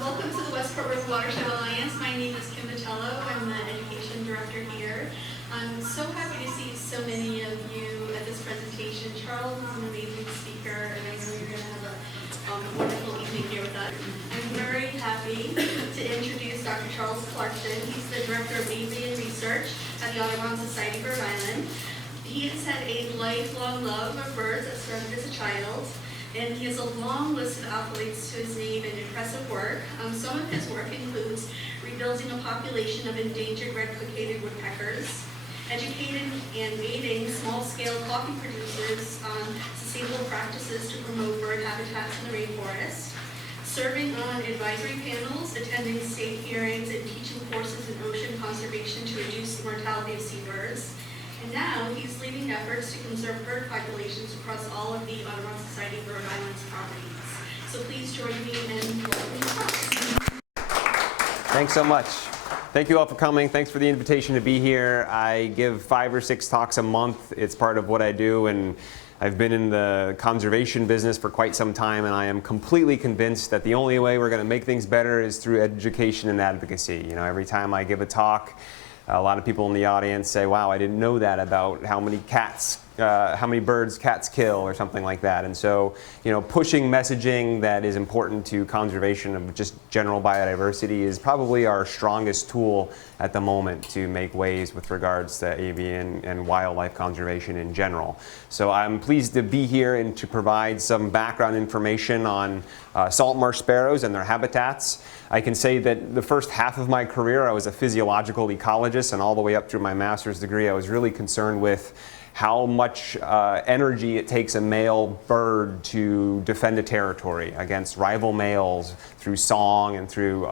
Welcome to the Westport River Watershed Alliance. My name is Kim Vitello. I'm the Education Director here. I'm so happy to see so many of you at this presentation. Charles is an amazing speaker, and I know you're going to have a wonderful evening here with us. I'm very happy to introduce Dr. Charles Clarkson. He's the Director of Avian Research at the Audubon Society of Rhode Island. He has had a lifelong love of birds that started as a child. And he has a long list of accolades to his name and impressive work. Some of his work includes rebuilding a population of endangered red-cockaded woodpeckers, educating and aiding small-scale coffee producers on sustainable practices to promote bird habitats in the rainforest, serving on advisory panels, attending state hearings, and teaching courses in ocean conservation to reduce the mortality of seabirds. And now he's leading efforts to conserve bird populations across all of the Audubon Society of Rhode Island's properties. So please join me in welcoming Clarkson. Thanks so much. Thank you all for coming. Thanks for the invitation to be here. I give 5 or 6 talks a month. It's part of what I do, and I've been in the conservation business for quite some time, and I am completely convinced that the only way we're going to make things better is through education and advocacy. You know, every time I give a talk, a lot of people in the audience say, wow, I didn't know that about how many birds cats kill or something like that. And so, you know, pushing messaging that is important to conservation of just general biodiversity is probably our strongest tool at the moment to make waves with regards to avian and wildlife conservation in general. So I'm pleased to be here and to provide some background information on salt marsh sparrows and their habitats. I can say that the first half of my career I was a physiological ecologist, and all the way up through my master's degree I was really concerned with how much energy it takes a male bird to defend a territory against rival males through song and through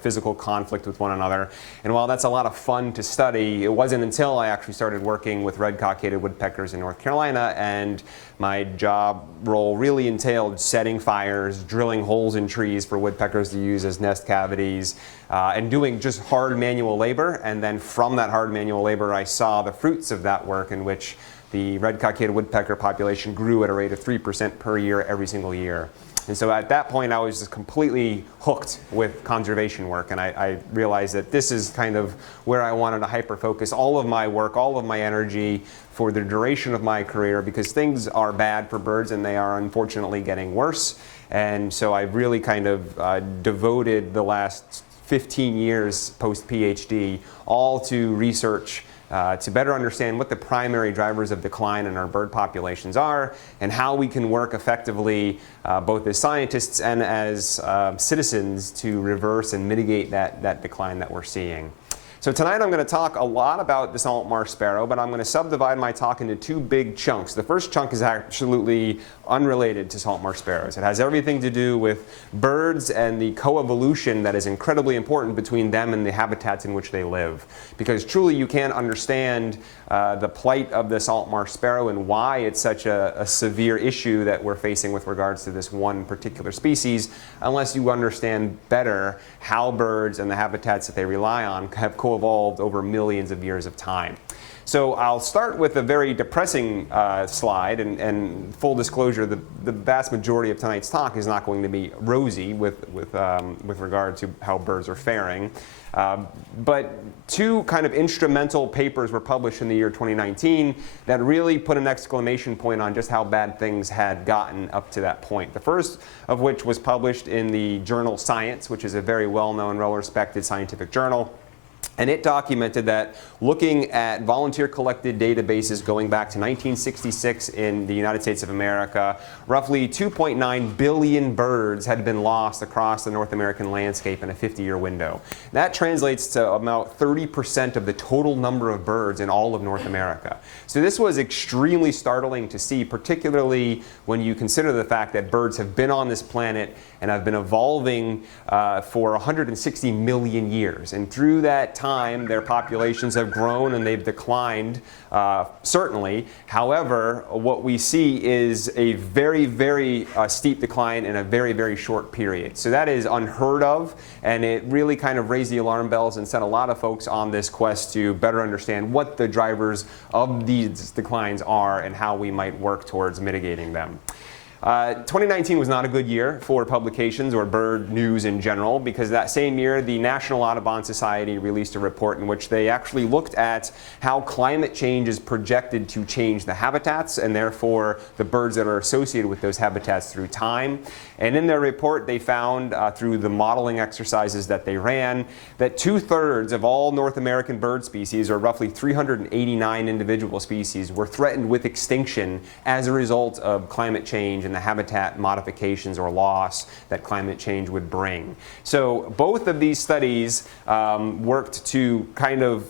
physical conflict with one another. And while that's a lot of fun to study, it wasn't until I actually started working with red-cockaded woodpeckers in North Carolina, and my job role really entailed setting fires, drilling holes in trees for woodpeckers to use as nest cavities, and doing just hard manual labor. And then from that hard manual labor, I saw the fruits of that work, in which the red-cockaded woodpecker population grew at a rate of 3% per year every single year. And so at that point, I was just completely hooked with conservation work, and I realized that this is kind of where I wanted to hyper-focus all of my work, all of my energy for the duration of my career, because things are bad for birds and they are unfortunately getting worse. And so I've really kind of devoted the last 15 years post-PhD all to research to better understand what the primary drivers of decline in our bird populations are, and how we can work effectively both as scientists and as citizens to reverse and mitigate that decline that we're seeing. So tonight I'm going to talk a lot about the salt marsh sparrow, but I'm going to subdivide my talk into 2 big chunks. The first chunk is absolutely unrelated to salt marsh sparrows. It has everything to do with birds and the coevolution that is incredibly important between them and the habitats in which they live. Because truly you can't understand the plight of the salt marsh sparrow and why it's such a severe issue that we're facing with regards to this one particular species unless you understand better how birds and the habitats that they rely on have co-evolved over millions of years of time. So I'll start with a very depressing slide, and full disclosure, the vast majority of tonight's talk is not going to be rosy with regard to how birds are faring. But 2 kind of instrumental papers were published in the year 2019 that really put an exclamation point on just how bad things had gotten up to that point. The first of which was published in the journal Science, which is a very well-known, well-respected scientific journal. And it documented that looking at volunteer-collected databases going back to 1966 in the United States of America, roughly 2.9 billion birds had been lost across the North American landscape in a 50-year window. That translates to about 30% of the total number of birds in all of North America. So this was extremely startling to see, particularly when you consider the fact that birds have been on this planet and have been evolving for 160 million years. And through that time, their populations have grown and they've declined, certainly. However, what we see is a very, very steep decline in a very, very short period. So that is unheard of, and it really kind of raised the alarm bells and set a lot of folks on this quest to better understand what the drivers of these declines are and how we might work towards mitigating them. 2019 was not a good year for publications or bird news in general, because that same year the National Audubon Society released a report in which they actually looked at how climate change is projected to change the habitats and therefore the birds that are associated with those habitats through time. And in their report they found through the modeling exercises that they ran that 2/3 of all North American bird species, or roughly 389 individual species, were threatened with extinction as a result of climate change and the habitat modifications or loss that climate change would bring. So both of these studies worked to kind of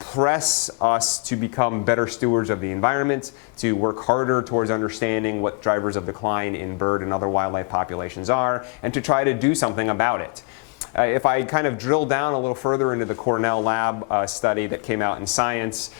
press us to become better stewards of the environment, to work harder towards understanding what drivers of decline in bird and other wildlife populations are, and to try to do something about it. If I kind of drill down a little further into the Cornell lab study that came out in Science,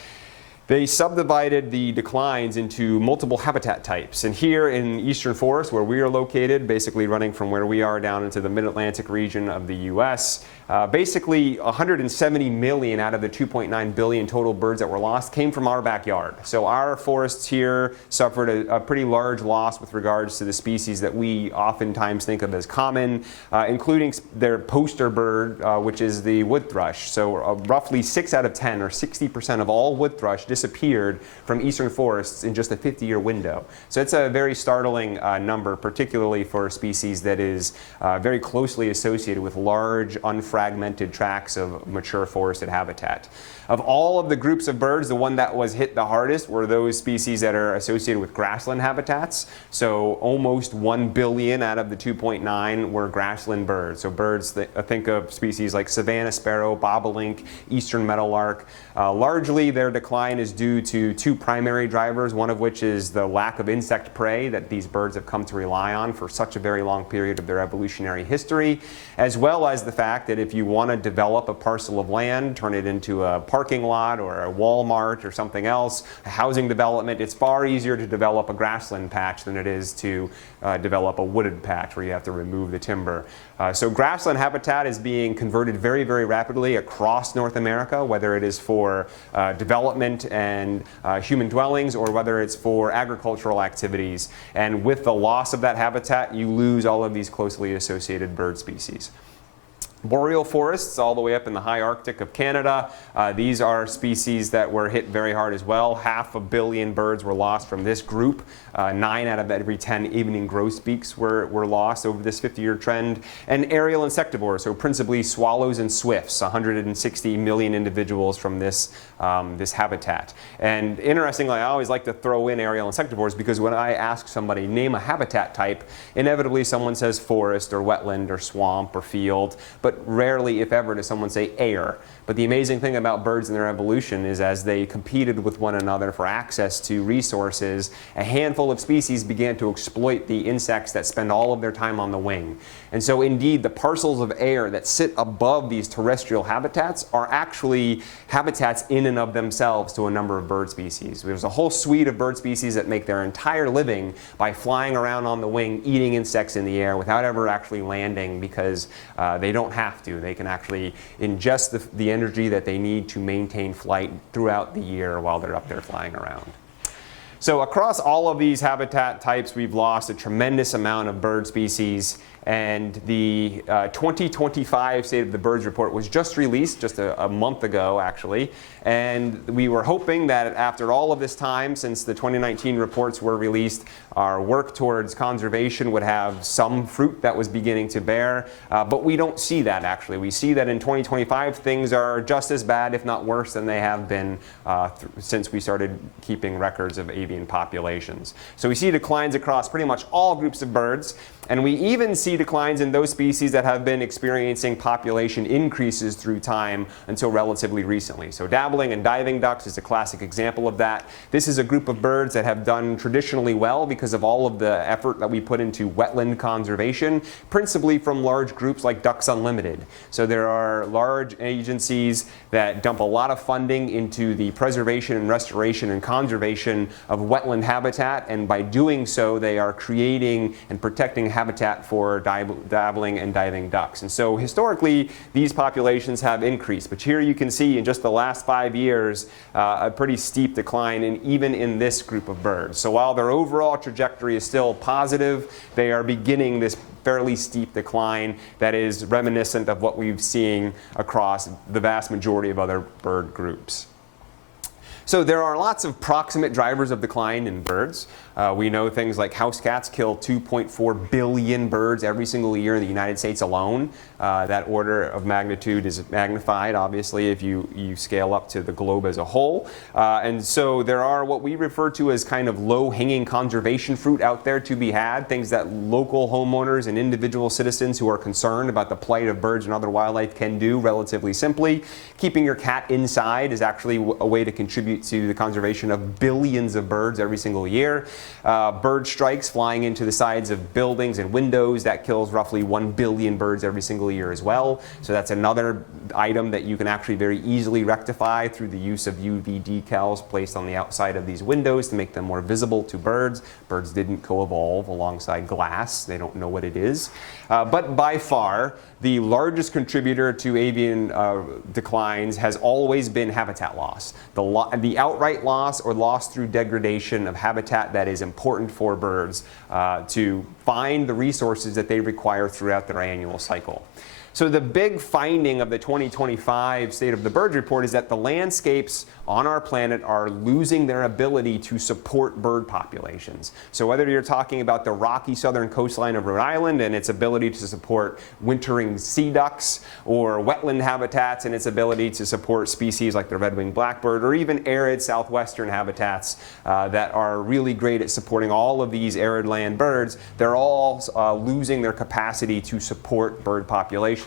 they subdivided the declines into multiple habitat types. And here in eastern forest, where we are located, basically running from where we are down into the mid-Atlantic region of the US, basically 170 million out of the 2.9 billion total birds that were lost came from our backyard. So our forests here suffered a pretty large loss with regards to the species that we oftentimes think of as common, including their poster bird, which is the wood thrush. So roughly 6 out of 10, or 60% of all wood thrush, disappeared from eastern forests in just a 50-year window. So it's a very startling number, particularly for a species that is very closely associated with large, unfragmented tracts of mature forested habitat. Of all of the groups of birds, the one that was hit the hardest were those species that are associated with grassland habitats. So almost 1 billion out of the 2.9 were grassland birds. So birds that think of species like savanna sparrow, bobolink, eastern meadowlark. Largely their decline is due to 2 primary drivers, one of which is the lack of insect prey that these birds have come to rely on for such a very long period of their evolutionary history, as well as the fact that if you want to develop a parcel of land, turn it into a parking lot or a Walmart or something else, a housing development, it's far easier to develop a grassland patch than it is to develop a wooded patch where you have to remove the timber. So grassland habitat is being converted very, very rapidly across North America, whether it is for development and human dwellings or whether it's for agricultural activities. And with the loss of that habitat, you lose all of these closely associated bird species. Boreal forests all the way up in the high Arctic of Canada. These are species that were hit very hard as well. 500 million birds were lost from this group. 9 out of every 10 evening grosbeaks were lost over this 50-year trend. And aerial insectivores, so principally swallows and swifts, 160 million individuals from this habitat. And interestingly, I always like to throw in aerial insectivores because when I ask somebody, name a habitat type, inevitably someone says forest or wetland or swamp or field, but rarely, if ever, does someone say air. But the amazing thing about birds and their evolution is as they competed with one another for access to resources, a handful of species began to exploit the insects that spend all of their time on the wing. And so indeed, the parcels of air that sit above these terrestrial habitats are actually habitats in and of themselves to a number of bird species. There's a whole suite of bird species that make their entire living by flying around on the wing, eating insects in the air without ever actually landing because they don't have to. They can actually ingest the energy that they need to maintain flight throughout the year while they're up there flying around. So across all of these habitat types, we've lost a tremendous amount of bird species. And the 2025 State of the Birds report was just released just a month ago, actually. And we were hoping that after all of this time, since the 2019 reports were released, our work towards conservation would have some fruit that was beginning to bear. But we don't see that, actually. We see that in 2025, things are just as bad, if not worse, than they have been since we started keeping records of avian populations. So we see declines across pretty much all groups of birds. And we even see declines in those species that have been experiencing population increases through time until relatively recently. So dabbling and diving ducks is a classic example of that. This is a group of birds that have done traditionally well because of all of the effort that we put into wetland conservation, principally from large groups like Ducks Unlimited. So there are large agencies that dump a lot of funding into the preservation and restoration and conservation of wetland habitat, and by doing so they are creating and protecting habitat for dabbling and diving ducks. And so historically, these populations have increased. But here you can see in just the last 5 years, a pretty steep decline even in this group of birds. So while their overall trajectory is still positive, they are beginning this fairly steep decline that is reminiscent of what we've seen across the vast majority of other bird groups. So there are lots of proximate drivers of decline in birds. We know things like house cats kill 2.4 billion birds every single year in the United States alone. That order of magnitude is magnified, obviously, if you scale up to the globe as a whole. And so there are what we refer to as kind of low-hanging conservation fruit out there to be had, things that local homeowners and individual citizens who are concerned about the plight of birds and other wildlife can do relatively simply. Keeping your cat inside is actually a way to contribute to the conservation of billions of birds every single year. Bird strikes flying into the sides of buildings and windows, that kills roughly 1 billion birds every single year as well. So that's another item that you can actually very easily rectify through the use of UV decals placed on the outside of these windows to make them more visible to birds. Birds didn't co-evolve alongside glass. They don't know what it is. But by far, the largest contributor to avian declines has always been habitat loss. The outright loss or loss through degradation of habitat that is important for birds to find the resources that they require throughout their annual cycle. So the big finding of the 2025 State of the Birds Report is that the landscapes on our planet are losing their ability to support bird populations. So whether you're talking about the rocky southern coastline of Rhode Island and its ability to support wintering sea ducks, or wetland habitats and its ability to support species like the red-winged blackbird, or even arid southwestern habitats that are really great at supporting all of these arid land birds, they're all losing their capacity to support bird populations.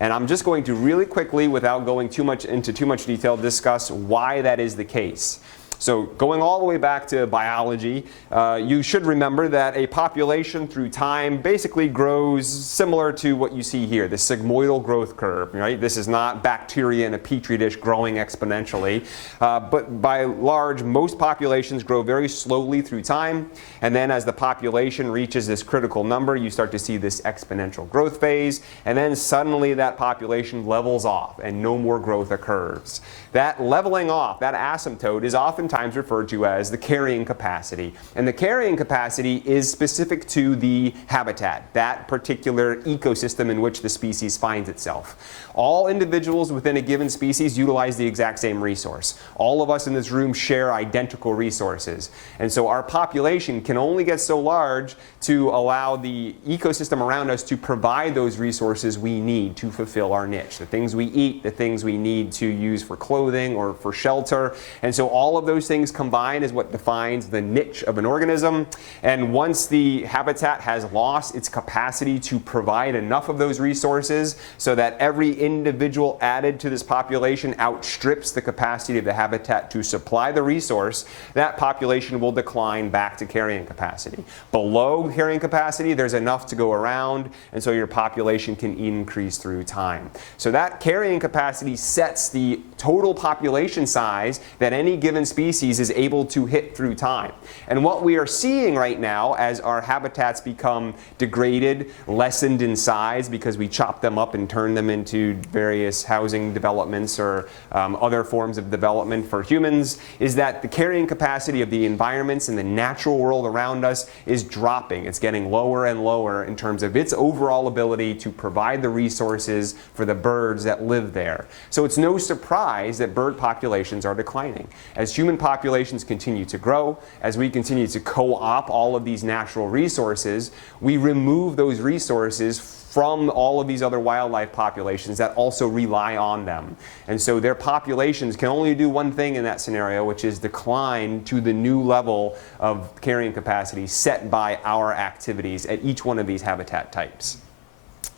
And I'm just going to really quickly, without going into too much detail, discuss why that is the case. So going all the way back to biology, you should remember that a population through time basically grows similar to what you see here, the sigmoidal growth curve, right? This is not bacteria in a petri dish growing exponentially, but by large, most populations grow very slowly through time, and then as the population reaches this critical number, you start to see this exponential growth phase, and then suddenly that population levels off and no more growth occurs. That leveling off, that asymptote, is oftentimes referred to as the carrying capacity. And the carrying capacity is specific to the habitat, that particular ecosystem in which the species finds itself. All individuals within a given species utilize the exact same resource. All of us in this room share identical resources. And so our population can only get so large to allow the ecosystem around us to provide those resources we need to fulfill our niche. The things we eat, the things we need to use for clothing or for shelter. And so all of those things combined is what defines the niche of an organism. And once the habitat has lost its capacity to provide enough of those resources so that every individual added to this population outstrips the capacity of the habitat to supply the resource, that population will decline back to carrying capacity. Below carrying capacity, there's enough to go around, and so your population can increase through time. So that carrying capacity sets the total population size that any given species is able to hit through time. And what we are seeing right now as our habitats become degraded, lessened in size because we chop them up and turn them into various housing developments or other forms of development for humans, is that the carrying capacity of the environments and the natural world around us is dropping. It's getting lower and lower in terms of its overall ability to provide the resources for the birds that live there. So it's no surprise that bird populations are declining. As human populations continue to grow, as we continue to co-opt all of these natural resources, we remove those resources from all of these other wildlife populations that also rely on them. And so their populations can only do one thing in that scenario, which is decline to the new level of carrying capacity set by our activities at each one of these habitat types.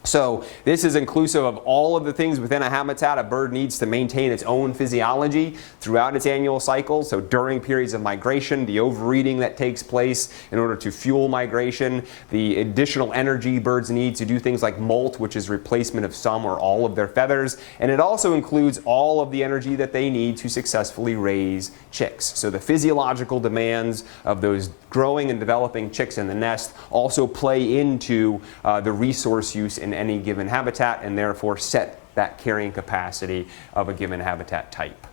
So this is inclusive of all of the things within a habitat a bird needs to maintain its own physiology throughout its annual cycle. So during periods of migration, the overeating that takes place in order to fuel migration, the additional energy birds need to do things like molt, which is replacement of some or all of their feathers. And it also includes all of the energy that they need to successfully raise chicks. So the physiological demands of those growing and developing chicks in the nest also play into the resource use in any given habitat, and therefore set that carrying capacity of a given habitat type.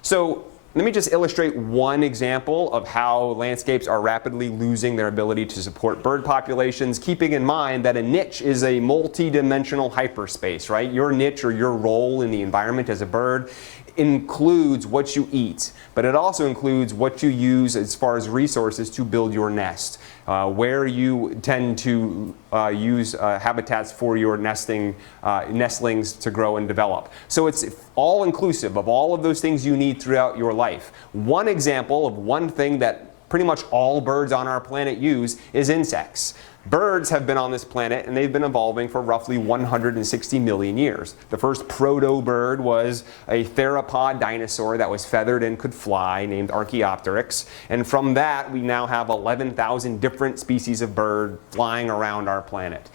So let me just illustrate one example of how landscapes are rapidly losing their ability to support bird populations, keeping in mind that a niche is a multi-dimensional hyperspace, right? Your niche or your role in the environment as a bird includes what you eat, but it also includes what you use as far as resources to build your nest, where you tend to use habitats for your nestlings to grow and develop. So it's all inclusive of all of those things you need throughout your life. One example of one thing that pretty much all birds on our planet use is insects. Birds have been on this planet and they've been evolving for roughly 160 million years. The first proto-bird was a theropod dinosaur that was feathered and could fly, named Archaeopteryx. And from that, we now have 11,000 different species of bird flying around our planet.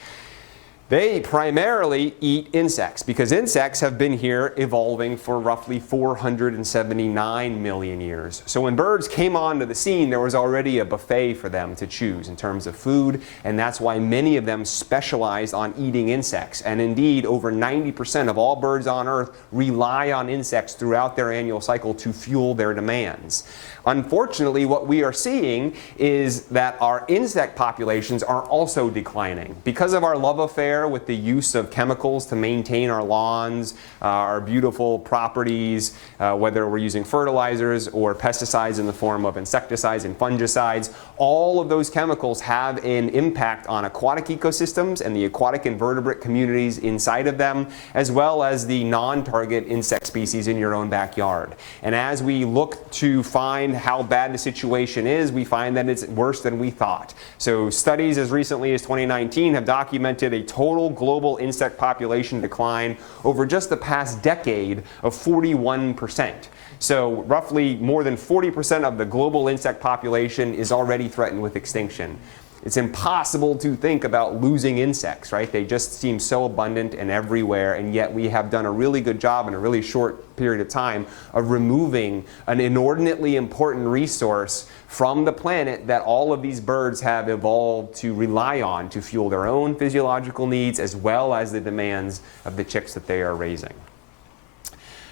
They primarily eat insects because insects have been here evolving for roughly 479 million years. So when birds came onto the scene, there was already a buffet for them to choose in terms of food, and that's why many of them specialized on eating insects. And indeed, over 90% of all birds on Earth rely on insects throughout their annual cycle to fuel their demands. Unfortunately, what we are seeing is that our insect populations are also declining. Because of our love affair with the use of chemicals to maintain our lawns, our beautiful properties, whether we're using fertilizers or pesticides in the form of insecticides and fungicides, all of those chemicals have an impact on aquatic ecosystems and the aquatic invertebrate communities inside of them, as well as the non-target insect species in your own backyard. And as we look to find how bad the situation is, we find that it's worse than we thought. So studies as recently as 2019 have documented a total global insect population decline over just the past decade of 41%. So roughly more than 40% of the global insect population is already threatened with extinction. It's impossible to think about losing insects, right? They just seem so abundant and everywhere, and yet we have done a really good job in a really short period of time of removing an inordinately important resource from the planet that all of these birds have evolved to rely on to fuel their own physiological needs as well as the demands of the chicks that they are raising.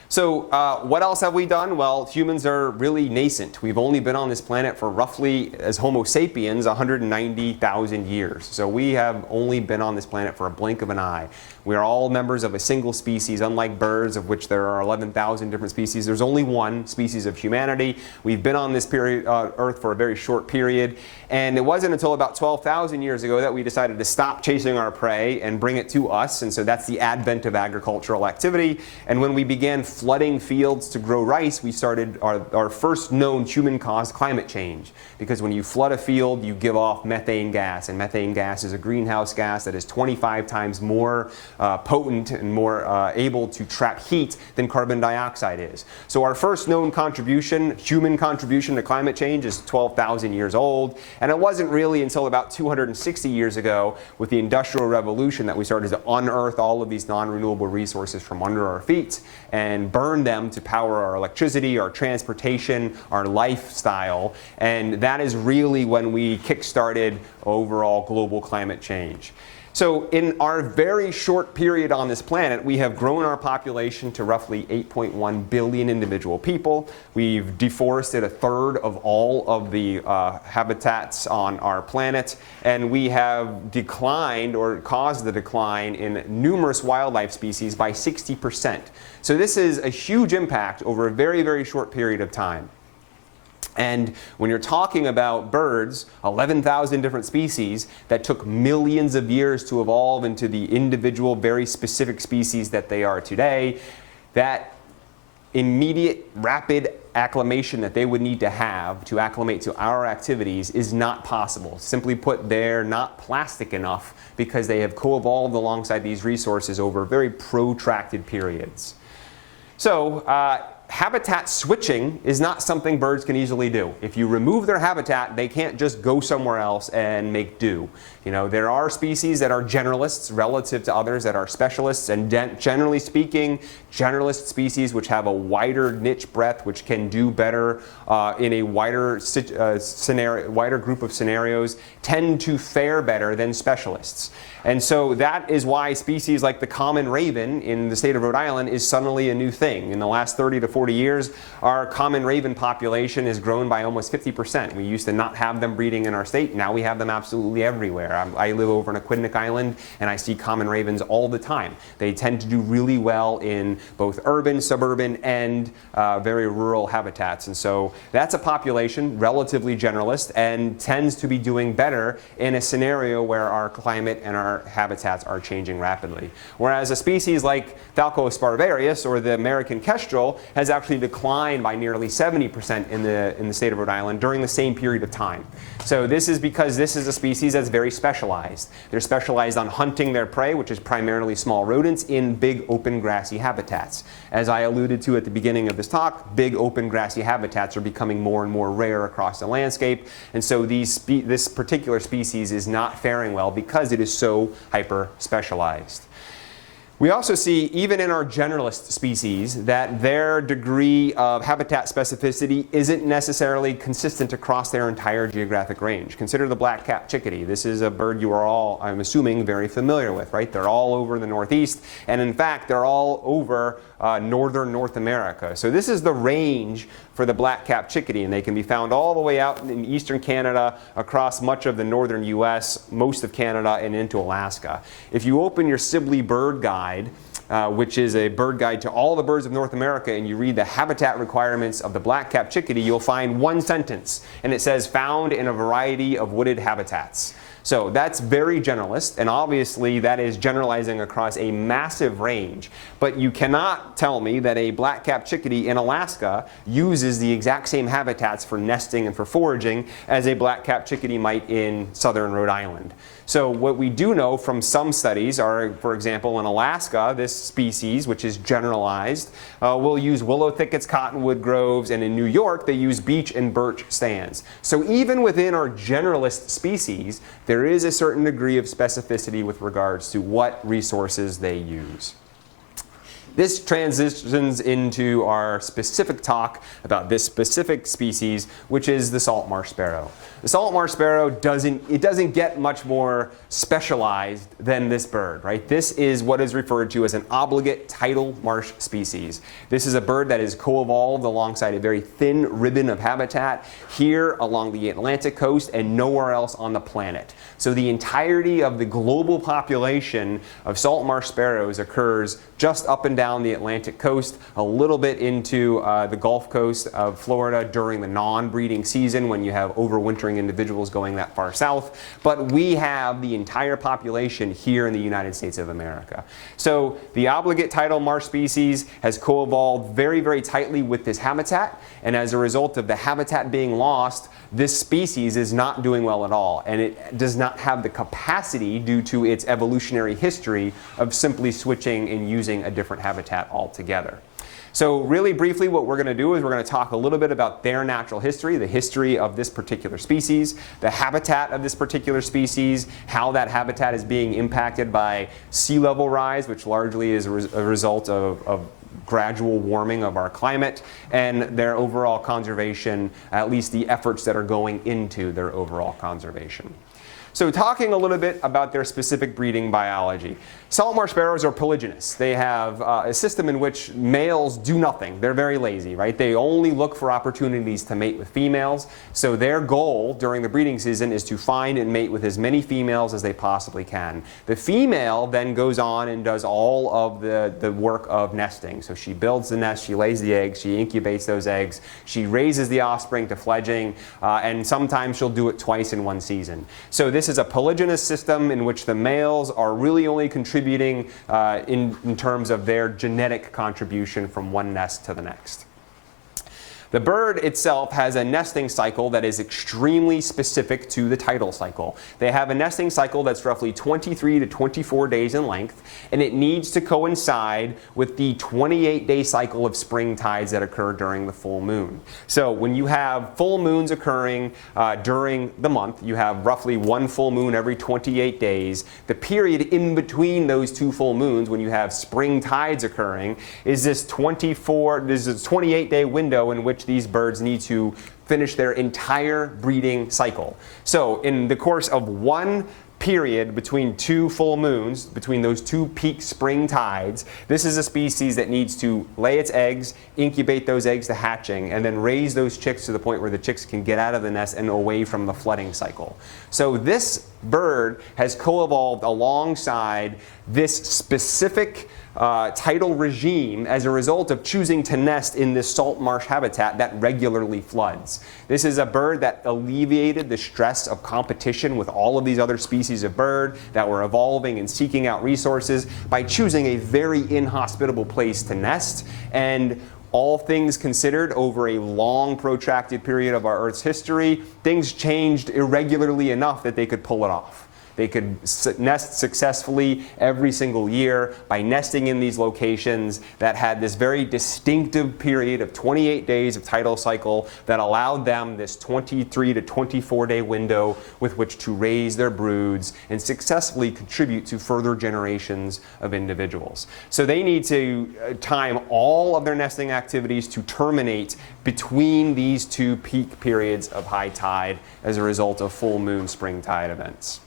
So what else have we done? Well, humans are really nascent. We've only been on this planet for roughly, as Homo sapiens, 190,000 years. So we have only been on this planet for a blink of an eye. We are all members of a single species, unlike birds, of which there are 11,000 different species. There's only one species of humanity. We've been on this Earth for a very short period. And it wasn't until about 12,000 years ago that we decided to stop chasing our prey and bring it to us. And so that's the advent of agricultural activity. And when we began flooding fields to grow rice, we started our first known human-caused climate change. Because when you flood a field, you give off methane gas. And methane gas is a greenhouse gas that is 25 times more potent and more able to trap heat than carbon dioxide is. So our first known contribution, human contribution to climate change, is 12,000 years old. And it wasn't really until about 260 years ago with the Industrial Revolution that we started to unearth all of these non-renewable resources from under our feet and burn them to power our electricity, our transportation, our lifestyle. And that is really when we kick-started overall global climate change. So in our very short period on this planet, we have grown our population to roughly 8.1 billion individual people. We've deforested a third of all of the habitats on our planet, and we have declined or caused the decline in numerous wildlife species by 60%. So this is a huge impact over a very, very short period of time. And when you're talking about birds, 11,000 different species that took millions of years to evolve into the individual, very specific species that they are today, that immediate, rapid acclimation that they would need to have to acclimate to our activities is not possible. Simply put, they're not plastic enough because they have co-evolved alongside these resources over very protracted periods. So, habitat switching is not something birds can easily do. If you remove their habitat, they can't just go somewhere else and make do. You know, there are species that are generalists relative to others that are specialists, and generally speaking, generalist species which have a wider niche breadth, which can do better in a wider group of scenarios, tend to fare better than specialists. And so that is why species like the common raven in the state of Rhode Island is suddenly a new thing. In the last 30 to 40 years, our common raven population has grown by almost 50%. We used to not have them breeding in our state. Now we have them absolutely everywhere. I live over in Aquidneck Island, and I see common ravens all the time. They tend to do really well in both urban, suburban, and very rural habitats. And so that's a population, relatively generalist, and tends to be doing better in a scenario where our climate and our habitats are changing rapidly. Whereas a species like Thalcos sparvarius, or the American kestrel, has actually declined by nearly 70% in the state of Rhode Island during the same period of time. So this is because this is a species that's very specialized. They're specialized on hunting their prey, which is primarily small rodents, in big open grassy habitats. As I alluded to at the beginning of this talk, big open grassy habitats are becoming more and more rare across the landscape, and so this particular species is not faring well because it is so hyper specialized. We also see, even in our generalist species, that their degree of habitat specificity isn't necessarily consistent across their entire geographic range. Consider the black-capped chickadee. This is a bird you are all, I'm assuming, very familiar with, right? They're all over the Northeast, and in fact, they're all over northern North America. So this is the range for the black-capped chickadee, and they can be found all the way out in eastern Canada, across much of the northern US, most of Canada, and into Alaska. If you open your Sibley Bird Guide, which is a bird guide to all the birds of North America, and you read the habitat requirements of the black-capped chickadee, you'll find one sentence, and it says, found in a variety of wooded habitats. So that's very generalist, and obviously that is generalizing across a massive range. But you cannot tell me that a black-capped chickadee in Alaska uses the exact same habitats for nesting and for foraging as a black-capped chickadee might in southern Rhode Island. So what we do know from some studies are, for example, in Alaska, this species, which is generalized, will use willow thickets, cottonwood groves, and in New York, they use beech and birch stands. So even within our generalist species, there is a certain degree of specificity with regards to what resources they use. This transitions into our specific talk about this specific species, which is the salt marsh sparrow. The salt marsh sparrow doesn't get much more specialized than this bird, right? This is what is referred to as an obligate tidal marsh species. This is a bird that is co-evolved alongside a very thin ribbon of habitat here along the Atlantic coast and nowhere else on the planet. So the entirety of the global population of salt marsh sparrows occurs just up and down the Atlantic coast, a little bit into the Gulf Coast of Florida during the non-breeding season when you have overwintering individuals going that far south. But we have the entire population here in the United States of America. So the obligate tidal marsh species has co-evolved very, very tightly with this habitat, and as a result of the habitat being lost, this species is not doing well at all, and it does not have the capacity, due to its evolutionary history, of simply switching and using a different habitat altogether. So really briefly, what we're going to do is we're going to talk a little bit about their natural history, the history of this particular species, the habitat of this particular species, how that habitat is being impacted by sea level rise, which largely is a result of gradual warming of our climate, and their overall conservation, at least the efforts that are going into their overall conservation. So talking a little bit about their specific breeding biology. Salt marsh sparrows are polygynous. They have a system in which males do nothing. They're very lazy, right? They only look for opportunities to mate with females. So their goal during the breeding season is to find and mate with as many females as they possibly can. The female then goes on and does all of the work of nesting. So she builds the nest, she lays the eggs, she incubates those eggs, she raises the offspring to fledging, and sometimes she'll do it twice in one season. So this this is a polygynous system in which the males are really only contributing in terms of their genetic contribution from one nest to the next. The bird itself has a nesting cycle that is extremely specific to the tidal cycle. They have a nesting cycle that's roughly 23 to 24 days in length, and it needs to coincide with the 28-day cycle of spring tides that occur during the full moon. So when you have full moons occurring during the month, you have roughly one full moon every 28 days. The period in between those two full moons, when you have spring tides occurring, is this 28-day window in which these birds need to finish their entire breeding cycle. So in the course of one period between two full moons, between those two peak spring tides, this is a species that needs to lay its eggs, incubate those eggs to hatching, and then raise those chicks to the point where the chicks can get out of the nest and away from the flooding cycle. So this bird has co-evolved alongside this specific tidal regime as a result of choosing to nest in this salt marsh habitat that regularly floods. This is a bird that alleviated the stress of competition with all of these other species of bird that were evolving and seeking out resources by choosing a very inhospitable place to nest. And all things considered, over a long protracted period of our Earth's history, things changed irregularly enough that they could pull it off. They could nest successfully every single year by nesting in these locations that had this very distinctive period of 28 days of tidal cycle that allowed them this 23 to 24 day window with which to raise their broods and successfully contribute to further generations of individuals. So they need to time all of their nesting activities to terminate between these two peak periods of high tide as a result of full moon spring tide events.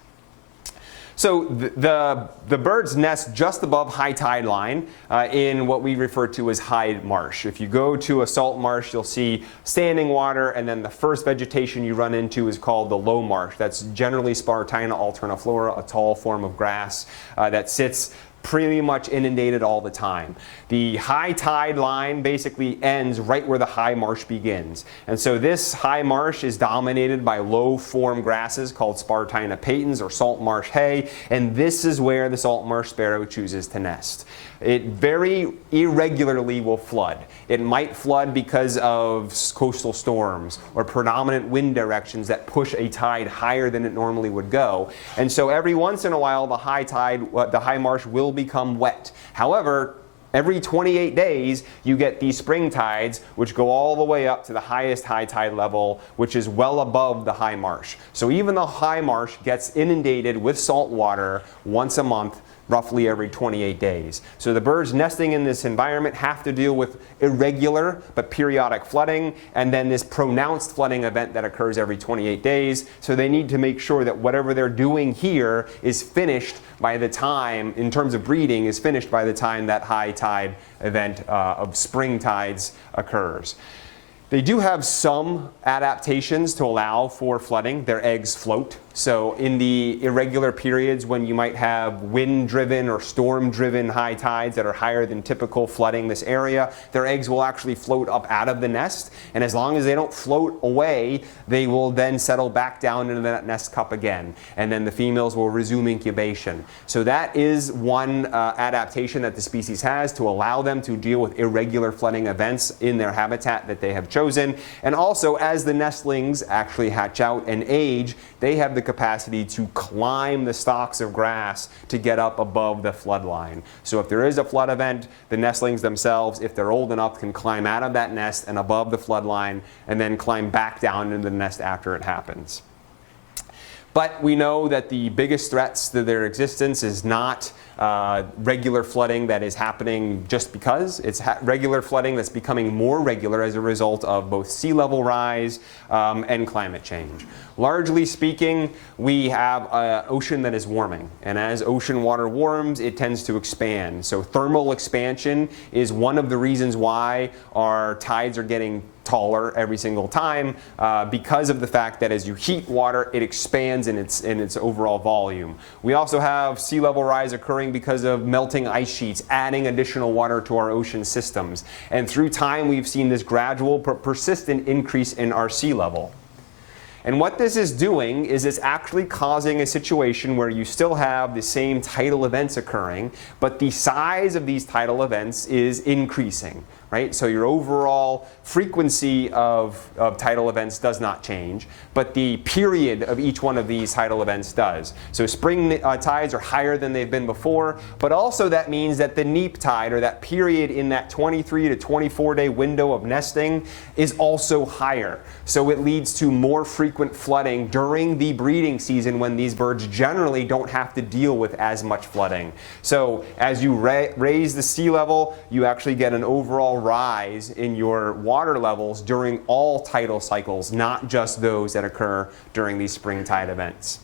So the birds nest just above high tide line in what we refer to as high marsh. If you go to a salt marsh, you'll see standing water, and then the first vegetation you run into is called the low marsh. That's generally Spartina alterniflora, a tall form of grass that sits pretty much inundated all the time. The high tide line basically ends right where the high marsh begins. And so this high marsh is dominated by low form grasses called Spartina patens or salt marsh hay, and this is where the salt marsh sparrow chooses to nest. It very irregularly will flood. It might flood because of coastal storms or predominant wind directions that push a tide higher than it normally would go. And so every once in a while the high marsh will become wet. However, every 28 days, you get these spring tides, which go all the way up to the highest high tide level, which is well above the high marsh. So even the high marsh gets inundated with salt water once a month, roughly every 28 days. So the birds nesting in this environment have to deal with irregular but periodic flooding, and then this pronounced flooding event that occurs every 28 days. So they need to make sure that whatever they're doing here is finished by the time, in terms of breeding, is finished by the time that high tide event of spring tides occurs. They do have some adaptations to allow for flooding. Their eggs float. So in the irregular periods when you might have wind-driven or storm-driven high tides that are higher than typical flooding this area, their eggs will actually float up out of the nest. And as long as they don't float away, they will then settle back down into that nest cup again. And then the females will resume incubation. So that is one adaptation that the species has to allow them to deal with irregular flooding events in their habitat that they have chosen. And also, as the nestlings actually hatch out and age, they have the capacity to climb the stalks of grass to get up above the flood line. So if there is a flood event, the nestlings themselves, if they're old enough, can climb out of that nest and above the flood line and then climb back down into the nest after it happens. But we know that the biggest threats to their existence is not regular flooding that is happening just because. It's regular flooding that's becoming more regular as a result of both sea level rise and climate change. Largely speaking, we have an ocean that is warming, and as ocean water warms, it tends to expand. So thermal expansion is one of the reasons why our tides are getting taller every single time, because of the fact that as you heat water, it expands in its overall volume. We also have sea level rise occurring because of melting ice sheets, adding additional water to our ocean systems. And through time, we've seen this gradual, persistent increase in our sea level. And what this is doing is it's actually causing a situation where you still have the same tidal events occurring, but the size of these tidal events is increasing, right? So your overall frequency of tidal events does not change, but the period of each one of these tidal events does. So spring tides are higher than they've been before, but also that means that the neap tide, or that period in that 23 to 24 day window of nesting, is also higher. So it leads to more frequent flooding during the breeding season, when these birds generally don't have to deal with as much flooding. So as you raise the sea level, you actually get an overall rise in your water levels during all tidal cycles, not just those that occur during these spring tide events.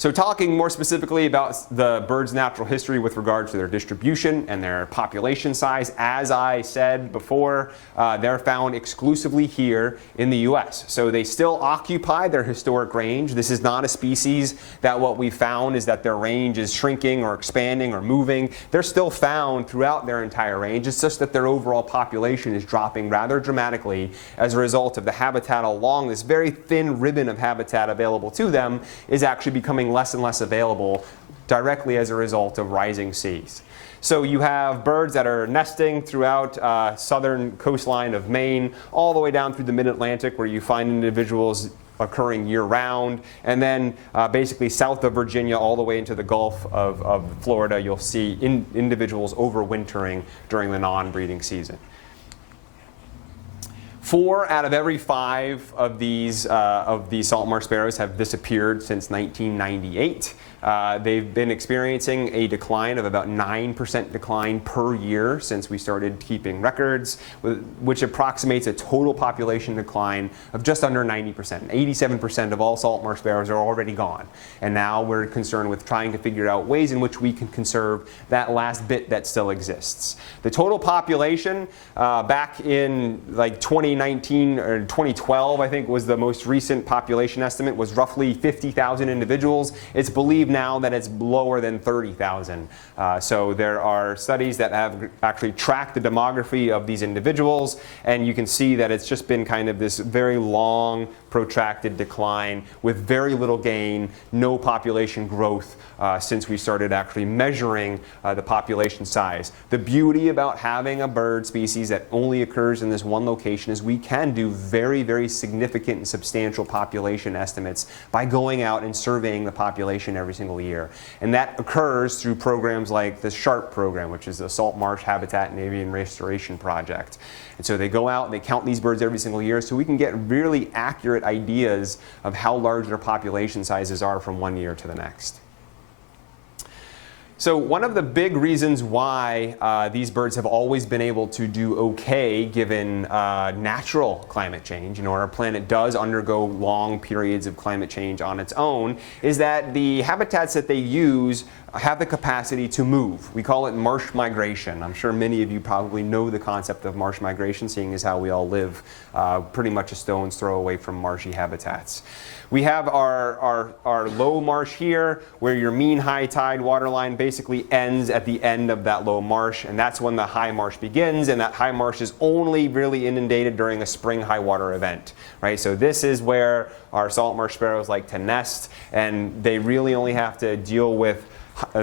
So talking more specifically about the bird's natural history with regard to their distribution and their population size, as I said before, they're found exclusively here in the US. So they still occupy their historic range. This is not a species that what we found is that their range is shrinking or expanding or moving. They're still found throughout their entire range. It's just that their overall population is dropping rather dramatically as a result of the habitat along this very thin ribbon of habitat available to them is actually becoming less and less available directly as a result of rising seas. So you have birds that are nesting throughout southern coastline of Maine, all the way down through the mid-Atlantic, where you find individuals occurring year-round, and then basically south of Virginia all the way into the Gulf of Florida, you'll see individuals overwintering during the non-breeding season. 4 out of every 5 of these salt marsh sparrows have disappeared since 1998. They've been experiencing a decline of about 9% decline per year since we started keeping records, which approximates a total population decline of just under 90%. 87% of all salt marsh sparrows are already gone. And now we're concerned with trying to figure out ways in which we can conserve that last bit that still exists. The total population back in like 2019 or 2012, I think, was the most recent population estimate, was roughly 50,000 individuals. It's believed now that it's lower than 30,000. So there are studies that have actually tracked the demography of these individuals, and you can see that it's just been kind of this very long, protracted decline with very little gain, no population growth since we started actually measuring the population size. The beauty about having a bird species that only occurs in this one location is we can do very, very significant and substantial population estimates by going out and surveying the population every single year. And that occurs through programs like the SHARP program, which is the Salt Marsh Habitat and Avian Restoration Project. And so they go out and they count these birds every single year so we can get really accurate ideas of how large their population sizes are from one year to the next. So one of the big reasons why these birds have always been able to do okay given natural climate change, our planet does undergo long periods of climate change on its own, is that the habitats that they use have the capacity to move. We call it marsh migration. I'm sure many of you probably know the concept of marsh migration, seeing as how we all live pretty much a stone's throw away from marshy habitats. We have our low marsh here, where your mean high tide water line basically ends at the end of that low marsh, and that's when the high marsh begins, and that high marsh is only really inundated during a spring high water event, right? So this is where our salt marsh sparrows like to nest, and they really only have to deal with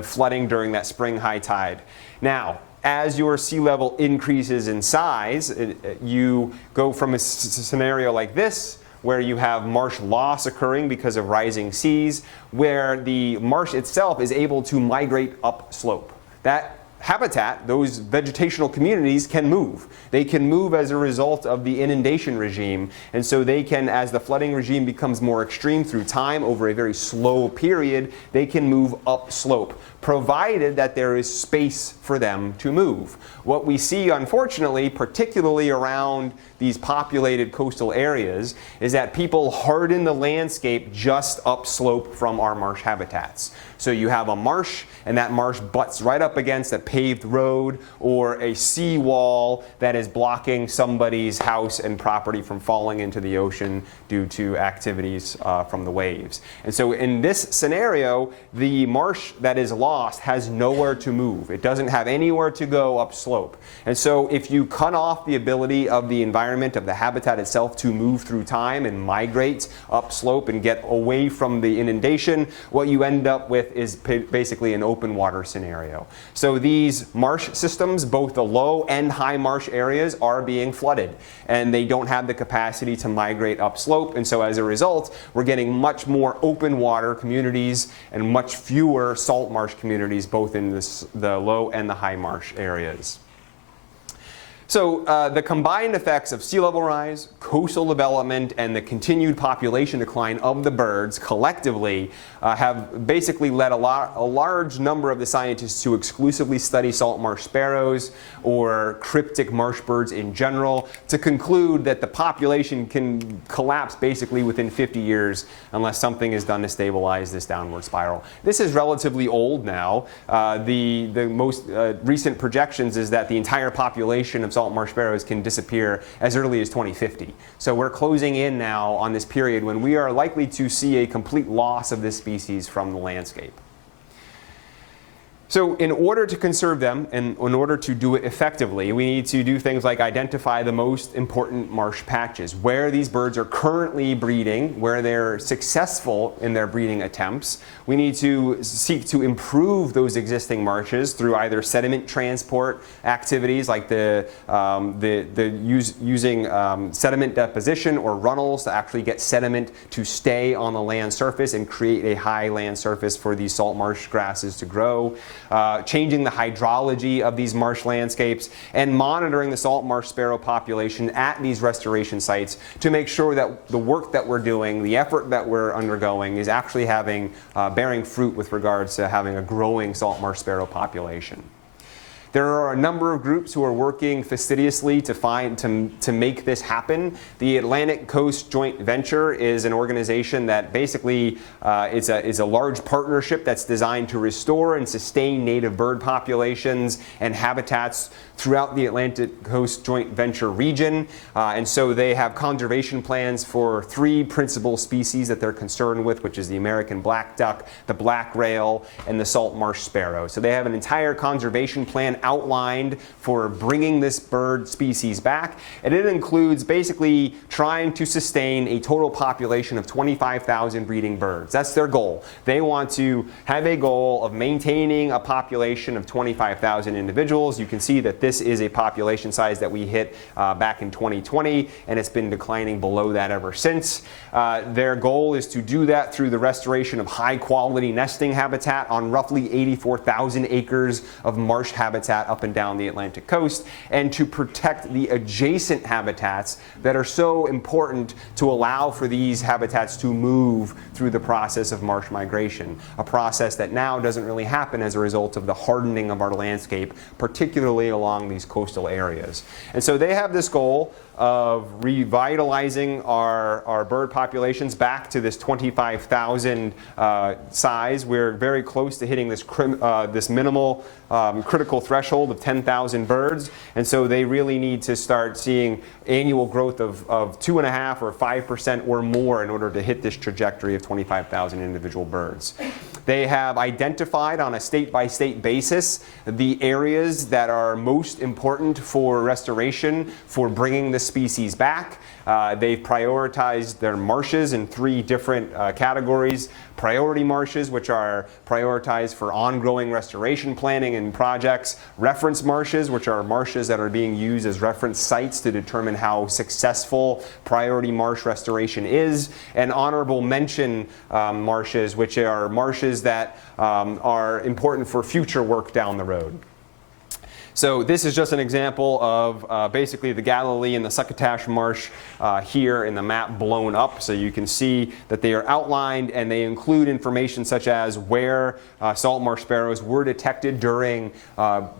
flooding during that spring high tide. Now, as your sea level increases in size, you go from a scenario like this, where you have marsh loss occurring because of rising seas, where the marsh itself is able to migrate upslope. That habitat, those vegetational communities, can move. They can move as a result of the inundation regime, and so they can, as the flooding regime becomes more extreme through time over a very slow period, they can move upslope, provided that there is space for them to move. What we see, unfortunately, particularly around these populated coastal areas, is that people harden the landscape just upslope from our marsh habitats. So you have a marsh, and that marsh butts right up against a paved road or a seawall that is blocking somebody's house and property from falling into the ocean due to activities from the waves. And so in this scenario, the marsh that is lost has nowhere to move. It doesn't have anywhere to go upslope. And so if you cut off the ability of the environment, of the habitat itself, to move through time and migrate upslope and get away from the inundation, what you end up with is basically an open water scenario. So these marsh systems, both the low and high marsh areas, are being flooded, and they don't have the capacity to migrate upslope. And so as a result, we're getting much more open water communities and much fewer salt marsh communities, both in the low and the high marsh areas. So the combined effects of sea level rise, coastal development, and the continued population decline of the birds collectively have basically led a large number of the scientists who exclusively study salt marsh sparrows or cryptic marsh birds in general to conclude that the population can collapse basically within 50 years unless something is done to stabilize this downward spiral. This is relatively old now. The most recent projections is that the entire population of salt marsh sparrows can disappear as early as 2050. So we're closing in now on this period when we are likely to see a complete loss of this species from the landscape. So in order to conserve them and in order to do it effectively, we need to do things like identify the most important marsh patches, where these birds are currently breeding, where they're successful in their breeding attempts. We need to seek to improve those existing marshes through either sediment transport activities like using sediment deposition or runnels to actually get sediment to stay on the land surface and create a high land surface for these salt marsh grasses to grow. Changing the hydrology of these marsh landscapes, and monitoring the salt marsh sparrow population at these restoration sites to make sure that the work that we're doing, the effort that we're undergoing, is actually bearing fruit with regards to having a growing salt marsh sparrow population. There are a number of groups who are working fastidiously to make this happen. The Atlantic Coast Joint Venture is an organization that basically is a large partnership that's designed to restore and sustain native bird populations and habitats throughout the Atlantic Coast Joint Venture region. And so they have conservation plans for 3 principal species that they're concerned with, which is the American black duck, the black rail, and the salt marsh sparrow. So they have an entire conservation plan outlined for bringing this bird species back, and it includes basically trying to sustain a total population of 25,000 breeding birds. That's their goal. They want to have a goal of maintaining a population of 25,000 individuals. You can see that this is a population size that we hit back in 2020, and it's been declining below that ever since. Their goal is to do that through the restoration of high quality nesting habitat on roughly 84,000 acres of marsh habitat up and down the Atlantic coast, and to protect the adjacent habitats that are so important to allow for these habitats to move through the process of marsh migration, a process that now doesn't really happen as a result of the hardening of our landscape, particularly along these coastal areas. And so they have this goal of revitalizing our bird populations back to this 25,000 size. We're very close to hitting this minimal critical threshold of 10,000 birds, and so they really need to start seeing annual growth of 2.5% or 5% or more in order to hit this trajectory of 25,000 individual birds. They have identified on a state-by-state basis the areas that are most important for restoration, for bringing the species back. They've prioritized their marshes in 3 different categories. Priority marshes, which are prioritized for ongoing restoration planning and projects. Reference marshes, which are marshes that are being used as reference sites to determine how successful priority marsh restoration is. And honorable mention marshes, which are marshes that are important for future work down the road. So this is just an example of basically the Galilee and the Succotash Marsh here in the map blown up. So you can see that they are outlined, and they include information such as where salt marsh sparrows were detected during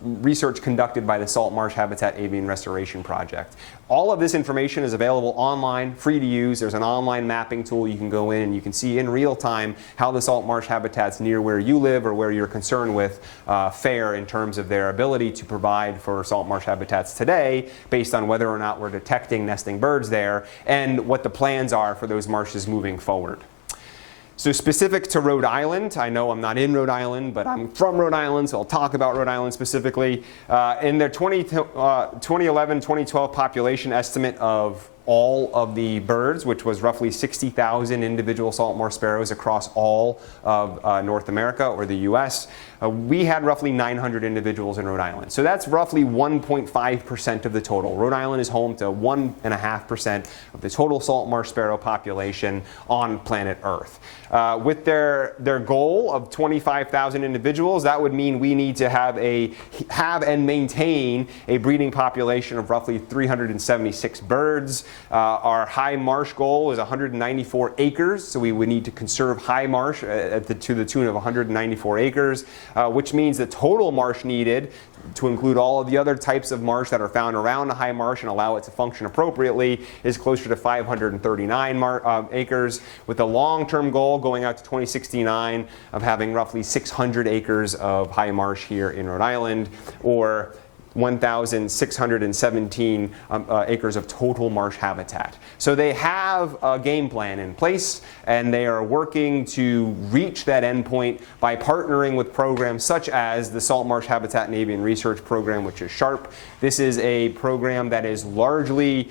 research conducted by the Salt Marsh Habitat Avian Restoration Project. All of this information is available online, free to use. There's an online mapping tool. You can go in and you can see in real time how the salt marsh habitats near where you live or where you're concerned with fare in terms of their ability to provide for salt marsh habitats today, based on whether or not we're detecting nesting birds there and what the plans are for those marshes moving forward. So specific to Rhode Island, I know I'm not in Rhode Island, but I'm from Rhode Island, so I'll talk about Rhode Island specifically. In their 2011-2012 population estimate of all of the birds, which was roughly 60,000 individual salt marsh sparrows across all of North America or the US, we had roughly 900 individuals in Rhode Island. So that's roughly 1.5% of the total. Rhode Island is home to 1.5% of the total salt marsh sparrow population on planet Earth. With their goal of 25,000 individuals, that would mean we need to have and maintain a breeding population of roughly 376 birds. Our high marsh goal is 194 acres, so we would need to conserve high marsh to the tune of 194 acres, which means the total marsh needed to include all of the other types of marsh that are found around the high marsh and allow it to function appropriately is closer to 539 acres, with a long-term goal going out to 2069 of having roughly 600 acres of high marsh here in Rhode Island, or 1,617 acres of total marsh habitat. So they have a game plan in place, and they are working to reach that endpoint by partnering with programs such as the Salt Marsh Habitat and Avian Research program, which is SHARP. This is a program that is largely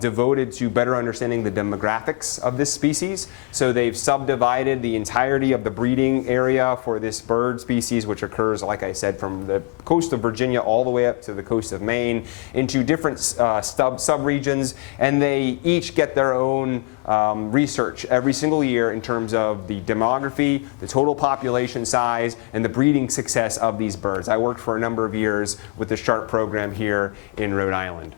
devoted to better understanding the demographics of this species. So they've subdivided the entirety of the breeding area for this bird species, which occurs, like I said, from the coast of Virginia all the way up to the coast of Maine, into different sub-regions, and they each get their own research every single year in terms of the demography, the total population size, and the breeding success of these birds. I worked for a number of years with the SHARP program here in Rhode Island.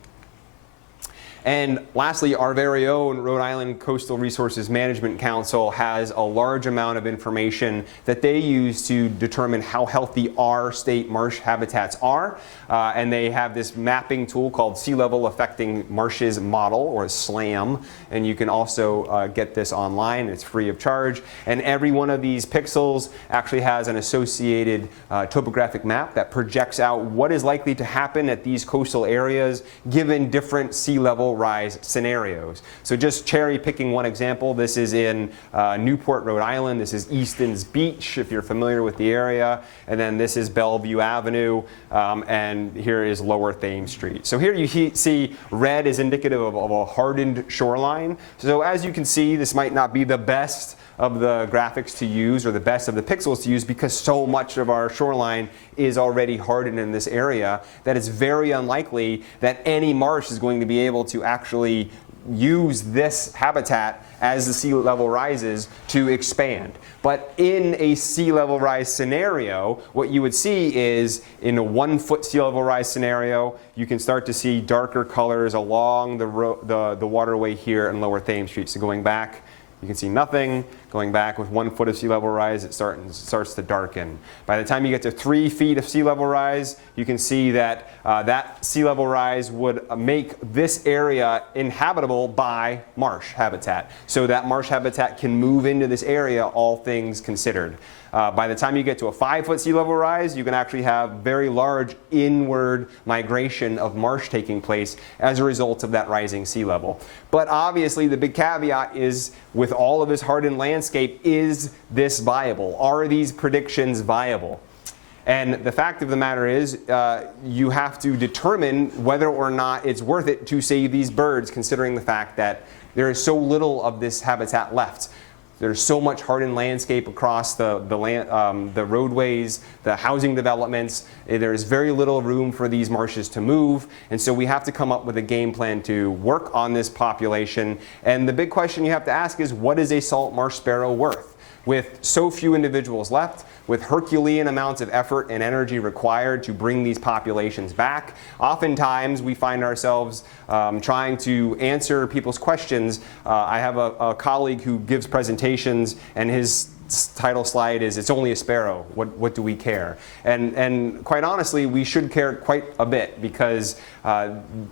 And lastly, our very own Rhode Island Coastal Resources Management Council has a large amount of information that they use to determine how healthy our state marsh habitats are. And they have this mapping tool called Sea Level Affecting Marshes Model, or SLAM. And you can also get this online. It's free of charge. And every one of these pixels actually has an associated topographic map that projects out what is likely to happen at these coastal areas given different sea level rise scenarios. So just cherry picking one example, this is in Newport, Rhode Island. This is Easton's Beach, if you're familiar with the area. And then this is Bellevue Avenue, and here is Lower Thames Street. So here you see red is indicative of a hardened shoreline. So as you can see, this might not be the best of the graphics to use or the best of the pixels to use because so much of our shoreline is already hardened in this area that it's very unlikely that any marsh is going to be able to actually use this habitat as the sea level rises to expand. But in a sea level rise scenario, what you would see is in a 1 foot sea level rise scenario, you can start to see darker colors along the waterway here in Lower Thames Street. So going back, you can see nothing. Going back with 1 foot of sea level rise, it starts to darken. By the time you get to 3 feet of sea level rise, you can see that that sea level rise would make this area inhabitable by marsh habitat. So that marsh habitat can move into this area, all things considered. By the time you get to a 5 foot sea level rise, you can actually have very large inward migration of marsh taking place as a result of that rising sea level. But obviously the big caveat is, with all of this hardened landscape, is this viable? Are these predictions viable? And the fact of the matter is, you have to determine whether or not it's worth it to save these birds, considering the fact that there is so little of this habitat left. There's so much hardened landscape across the roadways, the housing developments. There's very little room for these marshes to move. And so we have to come up with a game plan to work on this population. And the big question you have to ask is, what is a salt marsh sparrow worth? With so few individuals left, with Herculean amounts of effort and energy required to bring these populations back, oftentimes we find ourselves trying to answer people's questions. I have a colleague who gives presentations, and his title slide is "It's only a sparrow. What do we care?" And quite honestly, we should care quite a bit, because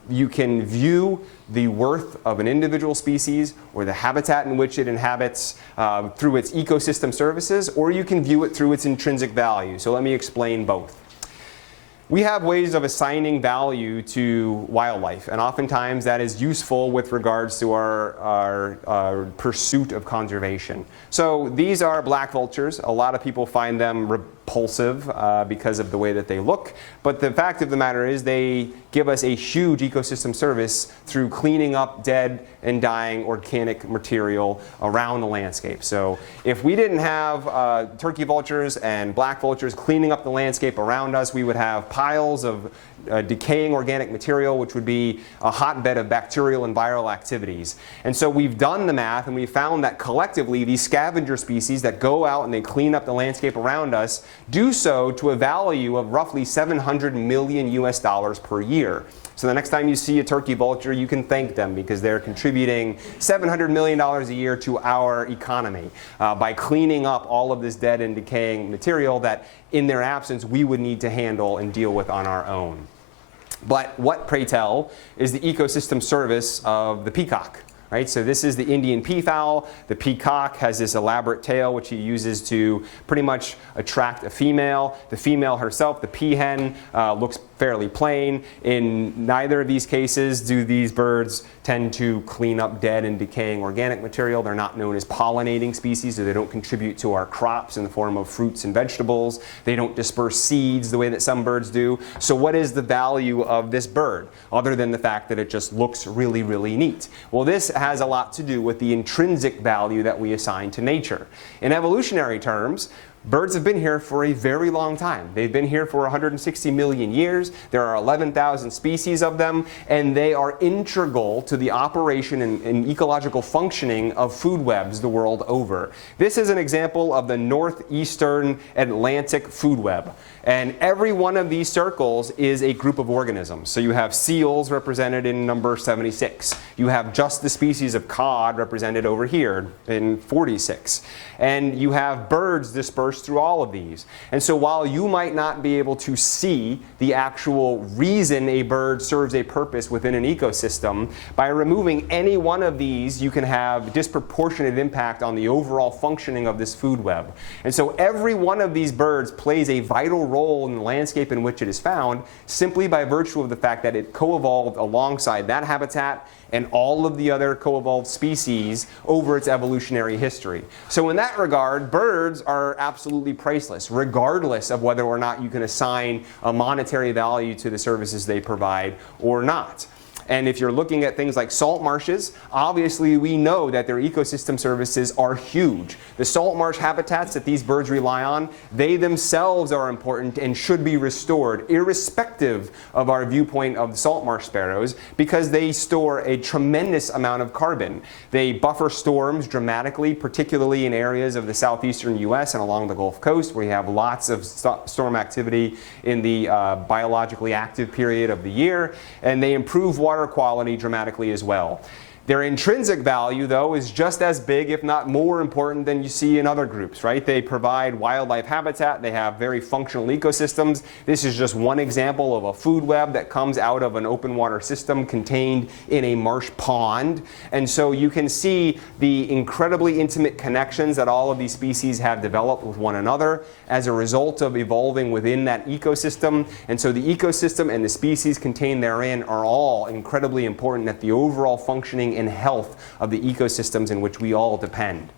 you can view the worth of an individual species or the habitat in which it inhabits through its ecosystem services, or you can view it through its intrinsic value. So let me explain both. We have ways of assigning value to wildlife, and oftentimes that is useful with regards to our pursuit of conservation. So these are black vultures. A lot of people find them repulsive because of the way that they look, but the fact of the matter is they give us a huge ecosystem service through cleaning up dead and dying organic material around the landscape. So if we didn't have turkey vultures and black vultures cleaning up the landscape around us, we would have piles of decaying organic material, which would be a hotbed of bacterial and viral activities. And so we've done the math, and we found that collectively these scavenger species that go out and they clean up the landscape around us do so to a value of roughly $700 million US per year. So the next time you see a turkey vulture, you can thank them, because they're contributing $700 million a year to our economy by cleaning up all of this dead and decaying material that in their absence we would need to handle and deal with on our own. But what, pray tell, is the ecosystem service of the peacock? Right? So this is the Indian peafowl. The peacock has this elaborate tail which he uses to pretty much attract a female. The female herself, the peahen, looks fairly plain. In neither of these cases do these birds tend to clean up dead and decaying organic material. They're not known as pollinating species, so they don't contribute to our crops in the form of fruits and vegetables. They don't disperse seeds the way that some birds do. So what is the value of this bird, other than the fact that it just looks really, really neat? Well, this has a lot to do with the intrinsic value that we assign to nature. In evolutionary terms, birds have been here for a very long time. They've been here for 160 million years. There are 11,000 species of them, and they are integral to the operation and ecological functioning of food webs the world over. This is an example of the northeastern Atlantic food web. And every one of these circles is a group of organisms. So you have seals represented in number 76. You have just the species of cod represented over here in 46. And you have birds dispersed through all of these. And so while you might not be able to see the actual reason a bird serves a purpose within an ecosystem, by removing any one of these, you can have disproportionate impact on the overall functioning of this food web. And so every one of these birds plays a vital role in the landscape in which it is found, simply by virtue of the fact that it co-evolved alongside that habitat and all of the other co-evolved species over its evolutionary history. So in that regard, birds are absolutely priceless, regardless of whether or not you can assign a monetary value to the services they provide or not. And if you're looking at things like salt marshes, obviously we know that their ecosystem services are huge. The salt marsh habitats that these birds rely on, they themselves are important and should be restored, irrespective of our viewpoint of the salt marsh sparrows, because they store a tremendous amount of carbon. They buffer storms dramatically, particularly in areas of the southeastern US and along the Gulf Coast, where you have lots of storm activity in the biologically active period of the year, and they improve water quality dramatically as well. Their intrinsic value, though, is just as big, if not more important, than you see in other groups, right? They provide wildlife habitat. They have very functional ecosystems. This is just one example of a food web that comes out of an open water system contained in a marsh pond. And so you can see the incredibly intimate connections that all of these species have developed with one another as a result of evolving within that ecosystem. And so the ecosystem and the species contained therein are all incredibly important at the overall functioning and health of the ecosystems in which we all depend.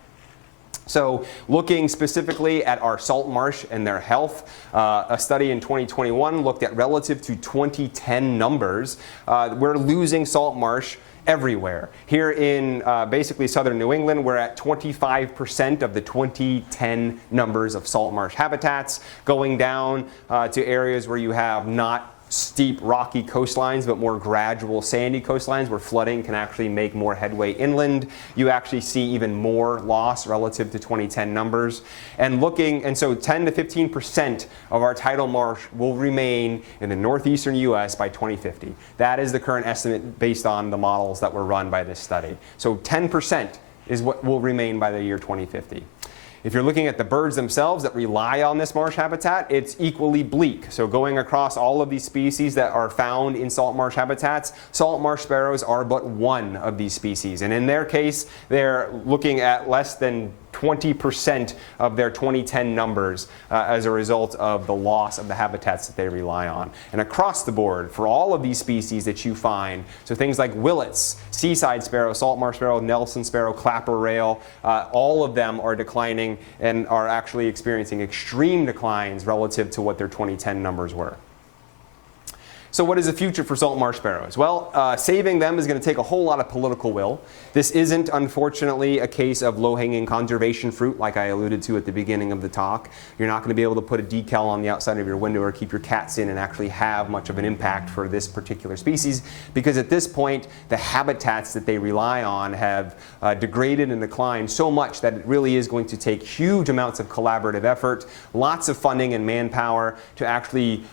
So looking specifically at our salt marsh and their health, a study in 2021 looked at relative to 2010 numbers. We're losing salt marsh everywhere. Here in basically southern New England, we're at 25% of the 2010 numbers of salt marsh habitats, going down to areas where you have not steep rocky coastlines but more gradual sandy coastlines where flooding can actually make more headway inland. You actually see even more loss relative to 2010 numbers. And so 10 to 15% of our tidal marsh will remain in the northeastern US by 2050. That is the current estimate based on the models that were run by this study. So 10% is what will remain by the year 2050. If you're looking at the birds themselves that rely on this marsh habitat, it's equally bleak. So going across all of these species that are found in salt marsh habitats, salt marsh sparrows are but one of these species. And in their case, they're looking at less than 20% of their 2010 numbers as a result of the loss of the habitats that they rely on. And across the board, for all of these species that you find, so things like willets, seaside sparrow, salt marsh sparrow, Nelson sparrow, clapper rail, all of them are declining and are actually experiencing extreme declines relative to what their 2010 numbers were. So what is the future for salt marsh sparrows? Well, saving them is going to take a whole lot of political will. This isn't, unfortunately, a case of low-hanging conservation fruit like I alluded to at the beginning of the talk. You're not going to be able to put a decal on the outside of your window or keep your cats in and actually have much of an impact for this particular species, because at this point, the habitats that they rely on have degraded and declined so much that it really is going to take huge amounts of collaborative effort, lots of funding and manpower to actually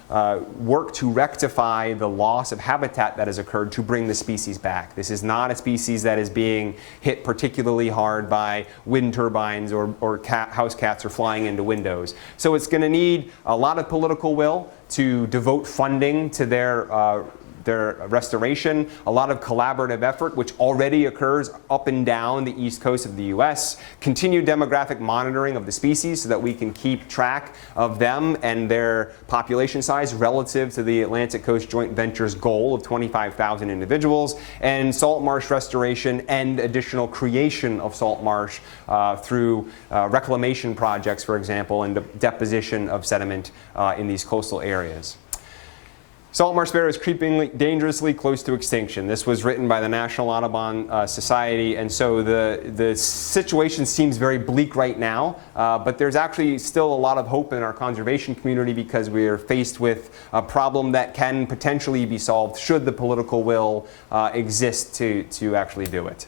work to rectify the loss of habitat that has occurred to bring the species back. This is not a species that is being hit particularly hard by wind turbines or house cats or flying into windows. So it's going to need a lot of political will to devote funding to their restoration, a lot of collaborative effort, which already occurs up and down the east coast of the U.S., continued demographic monitoring of the species so that we can keep track of them and their population size relative to the Atlantic Coast Joint Venture's goal of 25,000 individuals, and salt marsh restoration and additional creation of salt marsh through reclamation projects, for example, and deposition of sediment in these coastal areas. Salt marsh sparrow is creeping dangerously close to extinction. This was written by the National Audubon Society, and so the situation seems very bleak right now, but there's actually still a lot of hope in our conservation community because we are faced with a problem that can potentially be solved should the political will exist to actually do it.